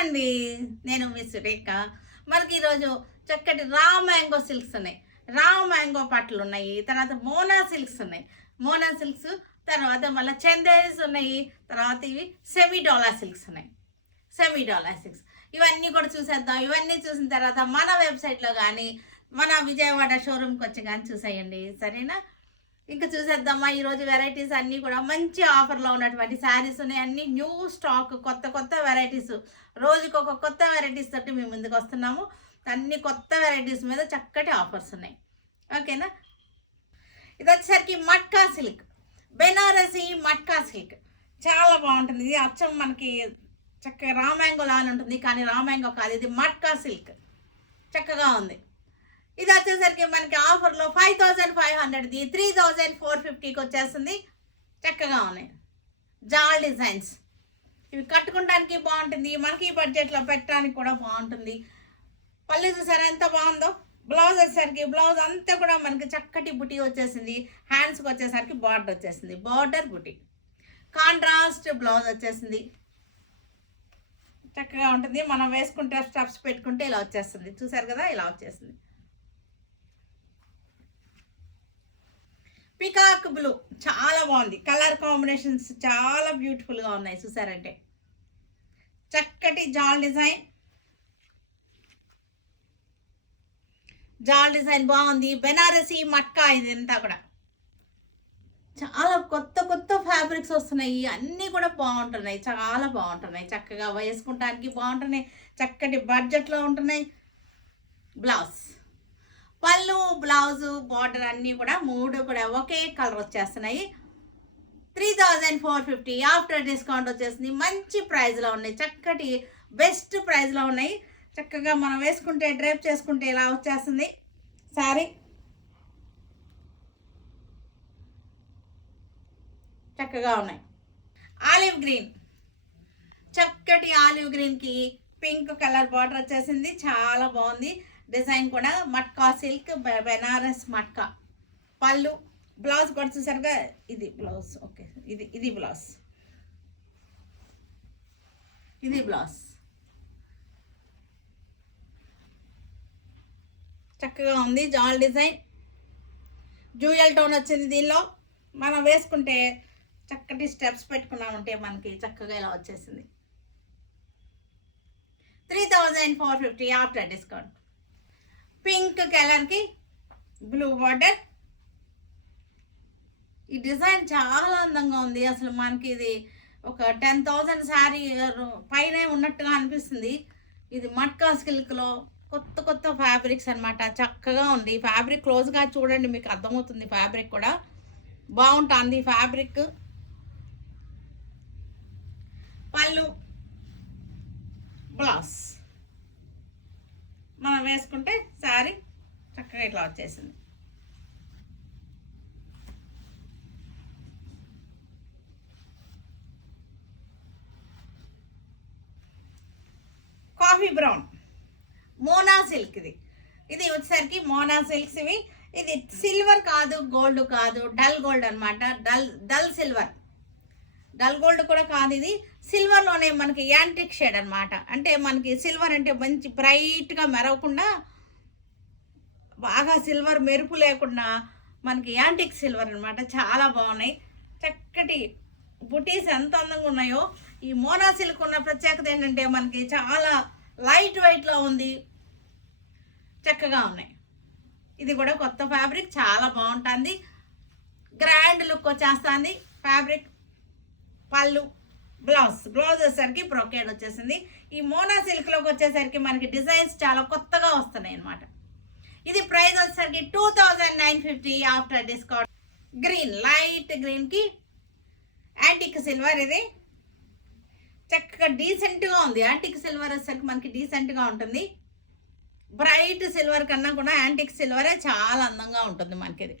అండి. నేను మీ సురేఖ. మనకి ఈరోజు చక్కటి రా మ్యాంగో సిల్క్స్ ఉన్నాయి. రా మ్యాంగో పట్లు ఉన్నాయి. తర్వాత మోనా సిల్క్స్ ఉన్నాయి. మోనా సిల్క్స్ తర్వాత మళ్ళీ చందేరీస్ ఉన్నాయి. తర్వాత ఇవి సెమీ డోలా సిల్క్స్ ఉన్నాయి. సెమీ డోలా సిల్క్స్ ఇవన్నీ కూడా చూసేద్దాం. ఇవన్నీ చూసిన తర్వాత మన వెబ్సైట్లో కానీ మన విజయవాడ షోరూమ్కి వచ్చి కానీ చూసేయండి, సరేనా? ఇంకా చూసేద్దామా. ఈరోజు వెరైటీస్ అన్నీ కూడా మంచి ఆఫర్లో ఉన్నటువంటి శారీస్ ఉన్నాయి. అన్నీ న్యూ స్టాక్, కొత్త కొత్త వెరైటీస్, రోజుకి ఒక కొత్త వెరైటీస్ తోటి మేము ముందుకు వస్తున్నాము. అన్ని కొత్త వెరైటీస్ మీద చక్కటి ఆఫర్స్ ఉన్నాయి, ఓకేనా? ఇది వచ్చేసరికి మట్కా సిల్క్, బెనారసి మట్కా సిల్క్ చాలా బాగుంటుంది. ఇది అచ్చం మనకి చక్కగా రామ్యాంగో లానే ఉంటుంది, కానీ రామ్యాంగో కాదు, ఇది మట్కా సిల్క్. చక్కగా ఉంది. ఇది వచ్చేసరికి మనకి ఆఫర్లో 5500ది 3450కి వచ్చేస్తుంది. చక్కగా ఉన్నాయి. జాల్ డిజైన్స్, ఇవి కట్టుకోవడానికి బాగుంటుంది, మనకి బడ్జెట్లో పెట్టడానికి కూడా బాగుంటుంది. పళ్ళు చూసారా ఎంత బాగుందో. బ్లౌజ్ వచ్చేసరికి బ్లౌజ్ అంతా కూడా మనకి చక్కటి బుటీ వచ్చేసింది. హ్యాండ్స్కి వచ్చేసరికి బార్డర్ వచ్చేసింది, బార్డర్ బుటీ. కాంట్రాస్ట్ బ్లౌజ్ వచ్చేసింది. చక్కగా ఉంటుంది. మనం వేసుకుంటే స్టెప్స్ పెట్టుకుంటే ఇలా వచ్చేస్తుంది. చూసారు కదా, ఇలా వచ్చేసింది. పికాక్ బ్లూ చాలా బాగుంది. కలర్ కాంబినేషన్స్ చాలా బ్యూటిఫుల్గా ఉన్నాయి. చూసారంటే చక్కటి జాల్ డిజైన్, జాల్ డిజైన్ బాగుంది. బెనారసి మట్కా ఇదంతా కూడా చాలా కొత్త కొత్త ఫ్యాబ్రిక్స్ వస్తున్నాయి. అన్నీ కూడా బాగుంటున్నాయి, చాలా బాగుంటున్నాయి. చక్కగా వేసుకుంటానికి బాగుంటున్నాయి. చక్కటి బడ్జెట్లో ఉంటున్నాయి. బ్లౌజ్, పళ్ళు, బ్లౌజు, బార్డర్ అన్నీ కూడా మూడు కూడా ఒకే కలర్ వచ్చేస్తున్నాయి. 3450 ఆఫ్టర్ డిస్కౌంట్ వచ్చేసింది. మంచి ప్రైస్లో ఉన్నాయి, చక్కటి బెస్ట్ ప్రైస్లో ఉన్నాయి. చక్కగా మనం వేసుకుంటే డ్రైప్ చేసుకుంటే ఇలా వచ్చేస్తుంది శారీ. చక్కగా ఉన్నాయి. ఆలివ్ గ్రీన్, చక్కటి ఆలివ్ గ్రీన్కి పింక్ కలర్ బార్డర్ వచ్చేసింది. చాలా బాగుంది. డిజైన్ కూడా మట్కా సిల్క్, బెనారస్ మట్కా. పళ్ళు, బ్లౌజ్ కూడా చూసారుగా, ఇది బ్లౌజ్. ఓకే, ఇది బ్లౌజ్, ఇది బ్లౌజ్. చక్కగా ఉంది. జాల్ డిజైన్, డ్యూయల్ టోన్ వచ్చింది. దీనిలో మనం వేసుకుంటే చక్కటి స్టెప్స్ పెట్టుకున్నామంటే మనకి చక్కగా ఇలా వచ్చేసింది. 3450 ఆఫ్టర్ డిస్కౌంట్. పింక్ కలర్కి బ్లూ బార్డర్. ఈ డిజైన్ చాలా అందంగా ఉంది. అసలు మనకి ఇది ఒక 10,000 శారీ పైనే ఉన్నట్టుగా అనిపిస్తుంది. ఇది మట్కా సిల్క్లో కొత్త కొత్త ఫ్యాబ్రిక్స్ అనమాట. చక్కగా ఉంది. ఫ్యాబ్రిక్ క్లోజ్గా చూడండి, మీకు అర్థమవుతుంది. ఫ్యాబ్రిక్ కూడా బాగుంటుంది. ఫ్యాబ్రిక్, పళ్ళు, బ్లౌజ్ మనం వేసుకుంటే శారీ చక్కగా ఇట్లా వచ్చేసింది. Coffee brown, Mona silk. ఇది వచ్చేసరికి మోనా సిల్క్స్. ఇది సిల్వర్ కాదు, గోల్డ్ కాదు, డల్ గోల్డ్ అనమాట. డల్ సిల్వర్, డల్ గోల్డ్ కూడా కాదు. ఇది సిల్వర్లోనే మనకి యాంటిక్ షేడ్ అనమాట. అంటే మనకి సిల్వర్ అంటే మంచి బ్రైట్గా మెరవకుండా, బాగా సిల్వర్ మెరుపు లేకుండా మనకి యాంటిక్ సిల్వర్ అనమాట. చాలా బాగున్నాయి. చక్కటి బుటీస్ ఎంత అందంగా ఉన్నాయో. ఈ మోనా సిల్క్ ఉన్న ప్రత్యేకత ఏంటంటే మనకి చాలా లైట్ వెయిట్లో ఉంది. చక్కగా ఉన్నాయి. ఇది కూడా కొత్త ఫ్యాబ్రిక్, చాలా బాగుంటుంది. గ్రాండ్ లుక్ వచ్చేస్తుంది ఫ్యాబ్రిక్. పళ్ళు, బ్లౌజ్ వచ్చేసరికి బ్రోకేడ్ వచ్చేసింది. ఈ మోనా సిల్క్లోకి వచ్చేసరికి మనకి డిజైన్స్ చాలా కొత్తగా వస్తున్నాయి అన్నమాట. ఇది ప్రైస్ వచ్చేసరికి 2950 ఆఫ్టర్ డిస్కౌంట్. గ్రీన్, లైట్ గ్రీన్కి యాంటిక్ సిల్వర్. ఇది చక్కగా డీసెంట్గా ఉంది. యాంటిక్ సిల్వర్ వచ్చేసరికి మనకి డీసెంట్గా ఉంటుంది. బ్రైట్ సిల్వర్ కన్నా కూడా యాంటిక్ సిల్వరే చాలా అందంగా ఉంటుంది మనకి. ఇది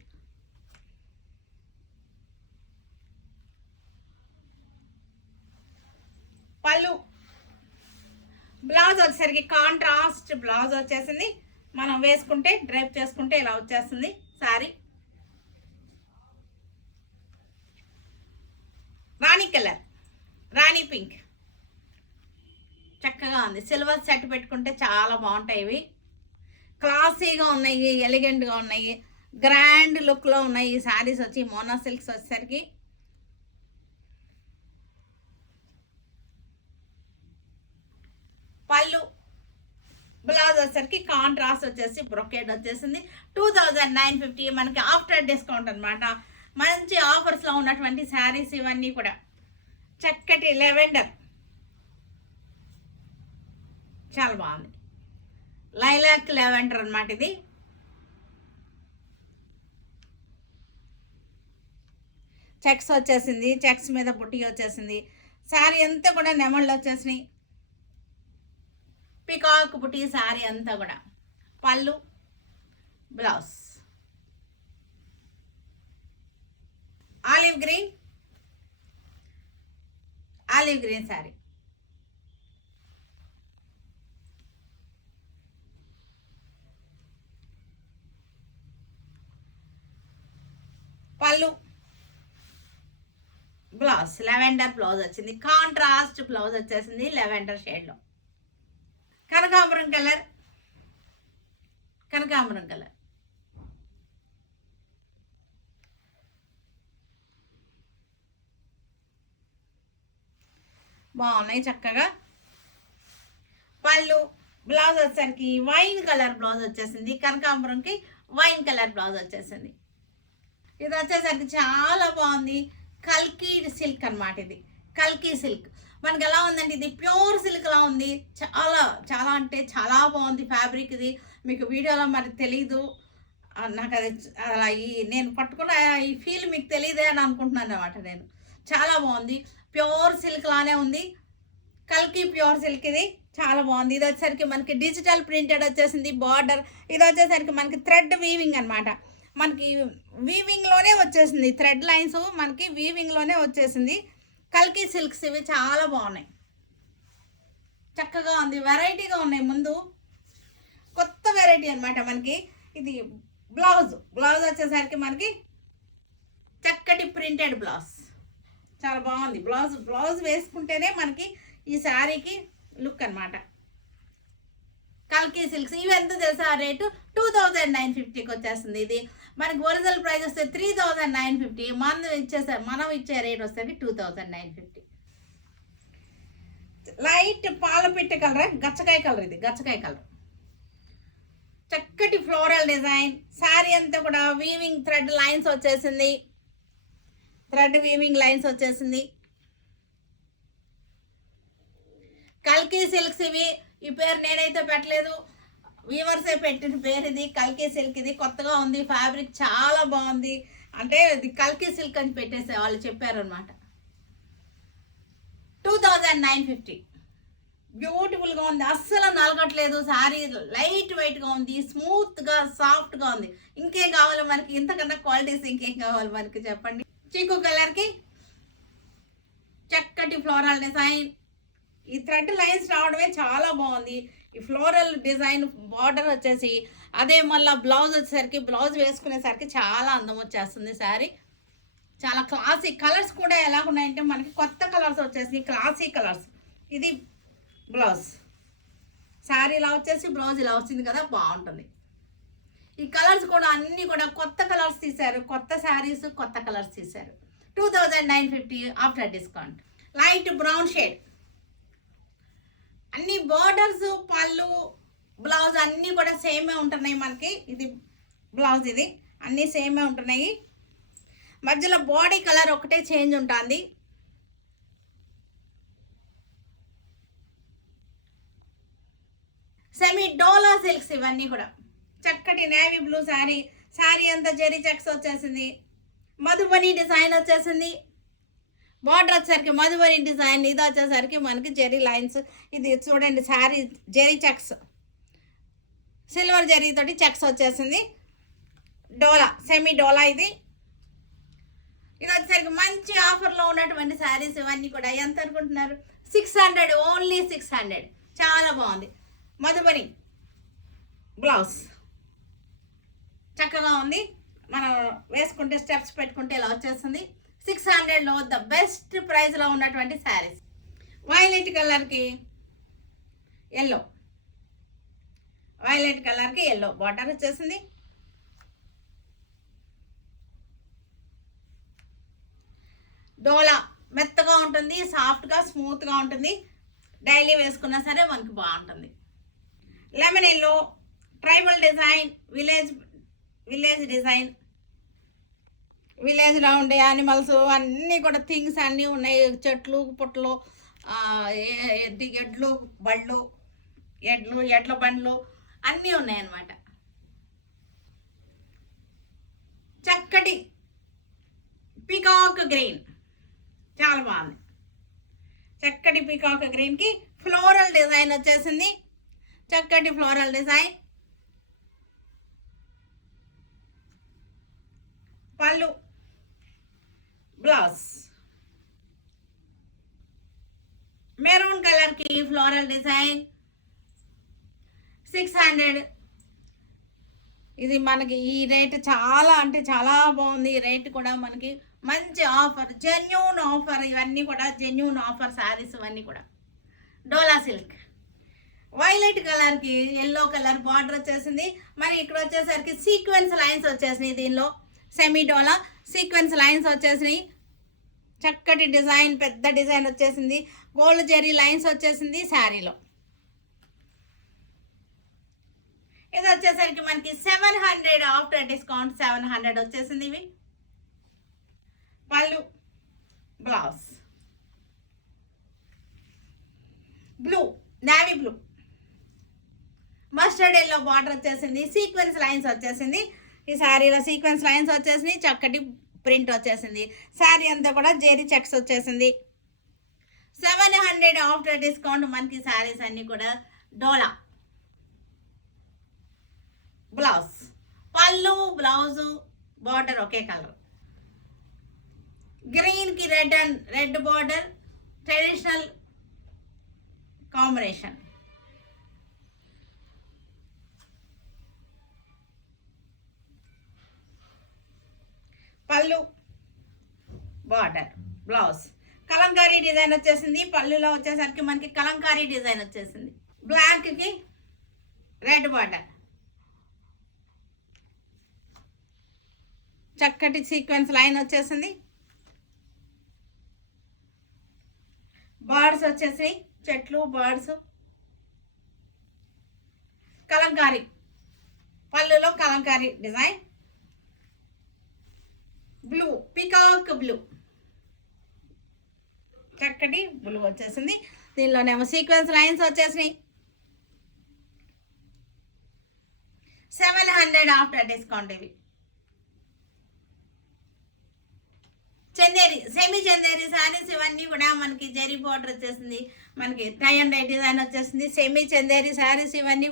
పళ్ళు, బ్లౌజ్ వచ్చేసరికి కాంట్రాస్ట్ బ్లౌజ్ వచ్చేసింది. మనం వేసుకుంటే డ్రైప్ చేసుకుంటే ఇలా వచ్చేస్తుంది శారీ. రాణి కలర్, రాణి పింక్, చక్కగా చక్కగా ఉంది. సిల్వర్ సెట్ పెట్టుకుంటే చాలా బాగుంటాయి. ఇవి క్లాసీగా ఉన్నాయి, ఎలిగెంట్గా ఉన్నాయి, గ్రాండ్ లుక్లో ఉన్నాయి ఈ శారీస్ వచ్చి మోనా సిల్క్స్ వచ్చేసరికి. పళ్ళు బ్లౌజ్ వచ్చేసరికి కాంట్రాస్ట్ వచ్చేసి బ్రొకేడ్ వచ్చేసింది. 2950 మనకి ఆఫ్టర్ డిస్కౌంట్ అనమాట. మంచి ఆఫర్స్లో ఉన్నటువంటి శారీస్ ఇవన్నీ కూడా. చక్కటి లెవెండర్ చాలా బాగుంది, లైలాక్ లెవెండర్ అనమాట ఇది. చెక్స్ వచ్చేసింది, చెక్స్ మీద బుట్టి వచ్చేసింది. శారీ అంతా కూడా నెమళ్ళు వచ్చేసినాయి, పికాక్ బుట్టి శారీ అంతా కూడా. పళ్ళు బ్లౌజ్ ఆలివ్ గ్రీన్ శారీ. పళ్ళు బ్లౌజ్ లెవెండర్ బ్లౌజ్ వచ్చింది, కాంట్రాస్ట్ బ్లౌజ్ వచ్చేసింది లెవెండర్ షేడ్లో. కనకాంబరం కలర్ బాగున్నాయి చక్కగా. పళ్ళు బ్లౌజ్ వచ్చేసరికి వైన్ కలర్ బ్లౌజ్ వచ్చేసింది, కనకాంబరంకి వైన్ కలర్ బ్లౌజ్ వచ్చేసింది. ఇది వచ్చేసరికి చాలా బాగుంది, కల్కీ సిల్క్ అనమాట. ఇది కల్కీ సిల్క్ మనకి ఎలా ఉందండి, ఇది ప్యూర్ సిల్క్లా ఉంది. చాలా చాలా అంటే చాలా బాగుంది ఫ్యాబ్రిక్. ఇది మీకు వీడియోలో మరి తెలీదు, నాకు అది అలా నేను పట్టుకున్న ఈ ఫీల్ మీకు తెలియదే అని అనుకుంటున్నాను అనమాట నేను. చాలా బాగుంది, ప్యూర్ సిల్క్ లానే ఉంది, కల్కీ ప్యూర్ సిల్క్. ఇది చాలా బాగుంది. ఇది వచ్చేసరికి మనకి డిజిటల్ ప్రింటెడ్ వచ్చేసింది బార్డర్. ఇది వచ్చేసరికి మనకి థ్రెడ్ వీవింగ్ అనమాట. మనకి వీవింగ్లోనే వచ్చేసింది, థ్రెడ్ లైన్స్ మనకి వీవింగ్లోనే వచ్చేసింది. కల్కీ సిల్క్స్ ఇవి చాలా బాగున్నాయి, చక్కగా ఉంది, వెరైటీగా ఉన్నాయి. ముందు కొత్త వెరైటీ అనమాట మనకి. ఇది బ్లౌజ్ వచ్చేసరికి మనకి చక్కటి ప్రింటెడ్ బ్లౌజ్, చాలా బాగుంది. బ్లౌజ్ వేసుకుంటేనే మనకి ఈ శారీకి లుక్ అనమాట. కల్కీ సిల్క్స్ ఇవి ఎంత తెలుసా రేటు? 2950కి వచ్చేస్తుంది. ఇది మనకి ఒరిజినల్ ప్రైస్ వస్తే 3950, మనం ఇచ్చే రేట్ వస్తుంది 2950. లైట్ పాలపిట్ట కలర్, గచ్చకాయ కలర్. ఇది గచ్చకాయ కలర్, చక్కటి ఫ్లోరల్ డిజైన్. శారీ అంతా కూడా వీవింగ్ థ్రెడ్ లైన్స్ వచ్చేసింది, కల్కీ సిల్క్స్ ఇవి. ఈ పేరు నేనైతే పెట్టలేదు, వీవర్సే పెట్టిన పేరు ఇది, కల్కీ సిల్క్. ఇది కొత్తగా ఉంది, ఫ్యాబ్రిక్ చాలా బాగుంది. అంటే ఇది కల్కీ సిల్క్ అని పెట్టేసే వాళ్ళు చెప్పారు అనమాట. 2950 బ్యూటిఫుల్గా ఉంది, అస్సలు నలగట్లేదు. శారీ లైట్ వెయిట్గా ఉంది, స్మూత్గా సాఫ్ట్గా ఉంది. ఇంకేం కావాలి మనకి? ఇంతకన్నా క్వాలిటీస్ ఇంకేం కావాలి మనకి చెప్పండి. చీకు కలర్కి చక్కటి ఫ్లోరల్ డిజైన్, ఈ థ్రెడ్ లైన్స్ రావడమే చాలా బాగుంది. ఈ ఫ్లోరల్ డిజైన్ బార్డర్ వచ్చేసి అదే మళ్ళీ బ్లౌజ్ వచ్చేసరికి, బ్లౌజ్ వేసుకునేసరికి చాలా అందం వచ్చేస్తుంది శారీ. చాలా క్లాసీ కలర్స్ కూడా ఎలా ఉన్నాయంటే మనకి కొత్త కలర్స్ వచ్చేసి క్లాసీ కలర్స్. ఇది బ్లౌజ్, శారీ ఇలా వచ్చేసి బ్లౌజ్ ఇలా వచ్చింది కదా, బాగుంటుంది. ఈ కలర్స్ కూడా అన్నీ కూడా కొత్త కలర్స్ తీశారు, కొత్త శారీస్ కొత్త కలర్స్ తీశారు. 2950 after discount. Light brown shade, అన్ని బార్డర్స్, పళ్ళు, బ్లౌజ్ అన్నీ కూడా సేమే ఉంటున్నాయి మనకి. ఇది బ్లౌజ్, ఇది అన్నీ సేమే ఉంటున్నాయి. మధ్యలో బాడీ కలర్ ఒకటే చేంజ్ ఉంటుంది. సెమీ డోలా సిల్క్స్ ఇవన్నీ కూడా. చక్కటి నేవీ బ్లూ శారీ అంతా జెరీ చెక్స్ వచ్చేసింది, మధుబని డిజైన్ వచ్చేసింది. బార్డర్ వచ్చేసరికి మధుబని డిజైన్, ఇది వచ్చేసరికి మనకి జెరీ లైన్స్. ఇది చూడండి శారీ జెరీ చెక్స్, సిల్వర్ జెరీతోటి చెక్స్ వచ్చేసింది. డోలా, సెమీ డోలా. ఇది వచ్చేసరికి మంచి ఆఫర్లో ఉన్నటువంటి శారీస్ ఇవన్నీ కూడా. ఎంత అనుకుంటున్నారు? 600, ఓన్లీ 600. చాలా బాగుంది. మధుబని బ్లౌజ్ చక్కగా ఉంది, మనం వేసుకుంటే స్టెప్స్ పెట్టుకుంటే ఇలా వచ్చేస్తుంది. 600లో ద బెస్ట్ ప్రైస్లో ఉన్నటువంటి శారీస్. వైలెట్ కలర్కి ఎల్లో, వైలెట్ కలర్కి ఎల్లో బార్డర్ వచ్చేసింది. డోలా మెత్తగా ఉంటుంది, సాఫ్ట్గా స్మూత్గా ఉంటుంది, డైలీ వేసుకున్నా సరే మనకి బాగుంటుంది. Lemon yellow, tribal design, village design, విలేజ్లో ఉండే యానిమల్స్ అన్నీ కూడా థింగ్స్ అన్నీ ఉన్నాయి. చెట్లు పుట్టలు, ఎడ్లు బళ్ళు, ఎడ్ల బండ్లు అన్నీ ఉన్నాయన్నమాట. చక్కటి పీకాక్ గ్రీన్ చాలా బాగుంది. చక్కటి పీకాక్ గ్రీన్కి ఫ్లోరల్ డిజైన్ వచ్చేసింది. చక్కటి ఫ్లోరల్ డిజైన్. పళ్ళు, బ్లౌజ్ మెరూన్ కలర్కి ఫ్లోరల్ డిజైన్ 600. ఇది మనకి ఈ రేట్ చాలా అంటే చాలా బాగుంది. ఈ రేట్ కూడా మనకి మంచి ఆఫర్, జెన్యూన్ ఆఫర్. ఇవన్నీ కూడా జెన్యూన్ ఆఫర్ శారీస్ ఇవన్నీ కూడా. డోలా సిల్క్ వైలెట్ కలర్కి ఎల్లో కలర్ బార్డర్ వచ్చేసింది. మరి ఇక్కడ వచ్చేసరికి సీక్వెన్స్ లైన్స్ వచ్చేసినాయి. దీనిలో సెమీ డోలా సీక్వెన్స్ లైన్స్ వచ్చేసినాయి. చక్కటి డిజైన్, పెద్ద డిజైన్ వచ్చేసింది. గోల్డ్ జెరీ లైన్స్ వచ్చేసింది శారీలో. ఇది వచ్చేసరికి మనకి 700 ఆఫ్టర్ డిస్కౌంట్ 700 వచ్చేసింది. ఇవి పళ్ళు, blouse blue, navy blue, mustard yellow border వచ్చేసింది. సీక్వెన్స్ లైన్స్ వచ్చేసింది. ఈ శారీలో సీక్వెన్స్ లైన్స్ వచ్చేసింది. చక్కటి ప్రింట్ వచ్చేసింది. శారీ అంతా కూడా జెరీ చెక్స్ వచ్చేసింది. 700 ఆఫ్టర్ డిస్కౌంట్ మనకి శారీస్ అన్నీ కూడా. డోలా బ్లౌజ్, పళ్ళు, బ్లౌజు, బార్డర్ ఒకే కలర్. గ్రీన్కి రెడ్ బార్డర్, ట్రెడిషనల్ కాంబినేషన్. పళ్ళు, బార్డర్, బ్లౌజ్ కలంకారీ డిజైన్ వచ్చేసింది. పళ్ళులో వచ్చేసరికి మనకి కలంకారీ డిజైన్ వచ్చేసింది. బ్లాక్కి రెడ్ బార్డర్, చక్కటి సీక్వెన్స్ లైన్ వచ్చేసింది. బర్డ్స్ వచ్చేసి చెట్లు, బర్డ్స్, కలంకారీ పళ్ళులో Kalamkari design. Blue, peacock blue, చక్కటి బ్లూ వచ్చేసింది. దీనిలోనేమో సీక్వెన్స్ లైన్స్ వచ్చేసినాయి. 700 ఆఫ్టర్ డిస్కౌంట్. ఇవి చందేరి, సెమీ చందేరి శారీస్ ఇవన్నీ కూడా మనకి జెరీ బార్డర్ వచ్చేసింది. మనకి టై అండ్ డై డిజైన్ వచ్చేసింది. సెమీ చందేరి శారీస్ ఇవన్నీ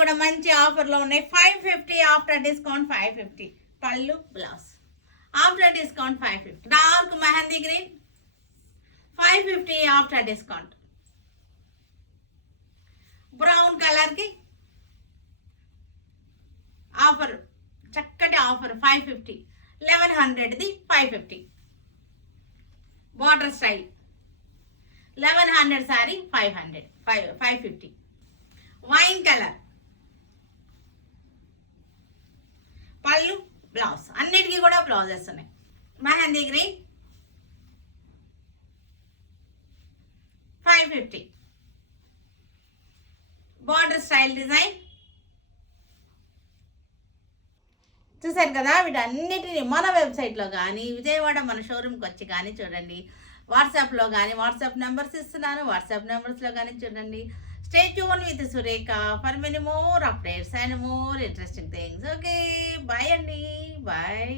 కూడా మంచి ఆఫర్లో ఉన్నాయి. 550 ఆఫ్టర్ డిస్కౌంట్ 550. పళ్ళు, blouse after discount 550. Dark mehndi green 550 after discount. Brown కలర్కి ఆఫర్, చక్కటి offer 550. 1100ది 550. Border style 1100 sorry 550. Wine colour, పళ్ళు, బ్లౌజ్ అన్నిటికీ కూడా బ్లౌజెస్ ఉన్నాయి. Mehndi green 550. Border style design. చూసారు కదా, వీటన్నిటిని మన వెబ్సైట్లో కానీ విజయవాడ మన షోరూమ్కి వచ్చి కానీ చూడండి. వాట్సాప్లో కానీ వాట్సాప్ నెంబర్స్ ఇస్తున్నాను, వాట్సాప్ నెంబర్స్లో కానీ చూడండి. Stay tune with Surekha for many more updates and more interesting things. Okay, bye అండి, బాయ్.